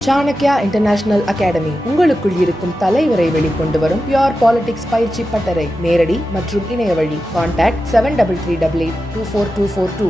Chanakya international academy உங்களுக்குள் இருக்கும் தலைவரை வெளிக்கொண்டு வரும் பியோர் பாலிடிக்ஸ் பயிற்சி பட்டறை நேரடி மற்றும் இணைய வழி. Contact seven double three double eight two four two four two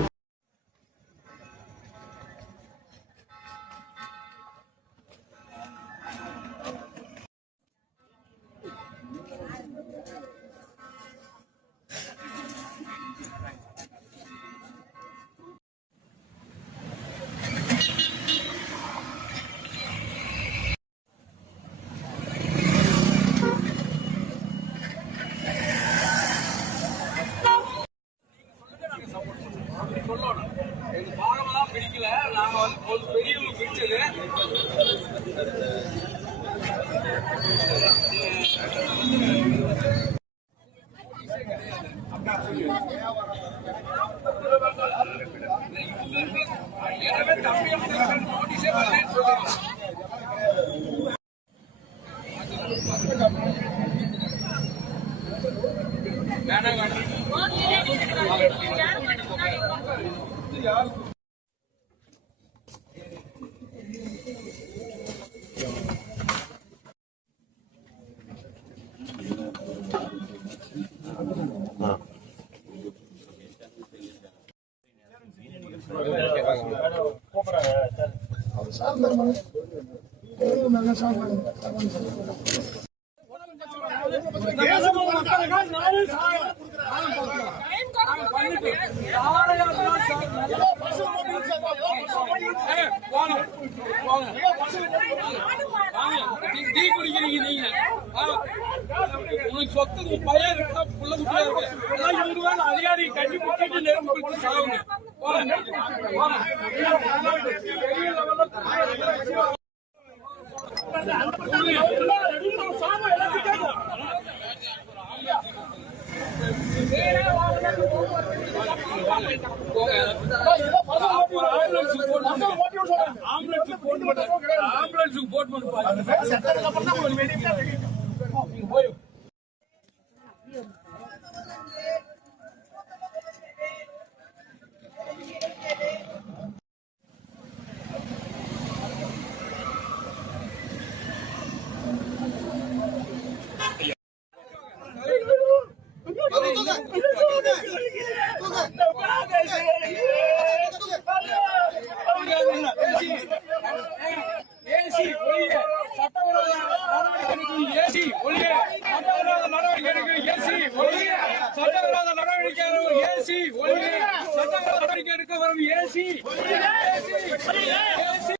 சொல்லணும். எங்க பாகமெல்லாம் பிடிக்கல. நாங்க வந்து ஒரு பெரியவங்க பிடிச்சது. எனவே தம்பி நோட்டீஸே வரலன்னு சொல்லுங்க. சாப்பாடு வாங்க. டீ குடிக்கிறீங்க நீங்க உங்களுக்கு சொத்து உங்க பையன் இருக்கா புள்ள குட்டியா இருக்கு இவங்க அதிகாரி கட்டி குட்டிட்டு நெருப்பு சாவுங்க Saya nggak pernah mau di media. Kan? Oh, iya, iya. நடவடிக்கை எடுக்க வரும் AC AC.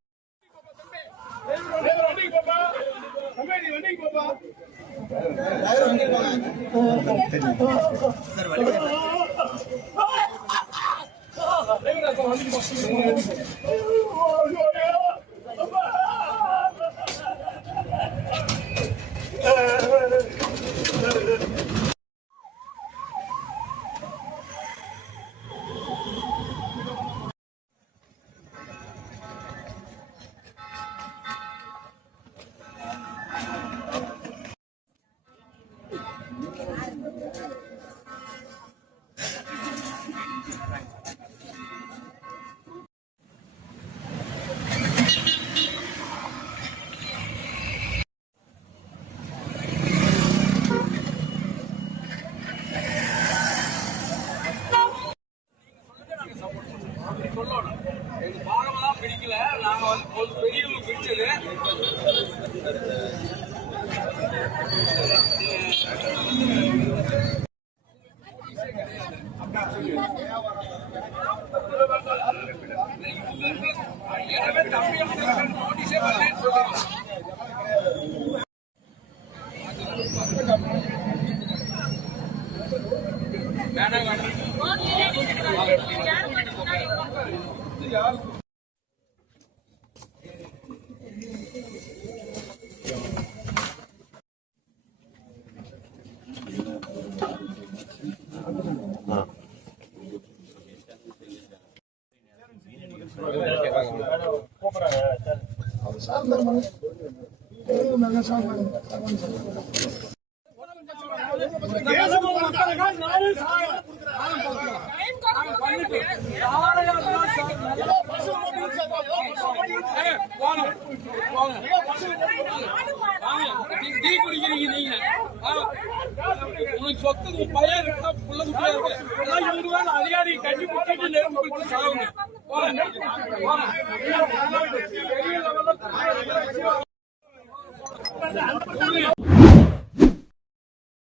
Nah. Nah. Nah. Nah. தீ குடிக்கிறீங்க நீங்க உனக்கு சொத்து பையன் இருக்கா புள்ள குட்டியா இருக்கு அதிகாரி கட்டி குட்டிட்டு நெருப்பு சாவுங்க போல போல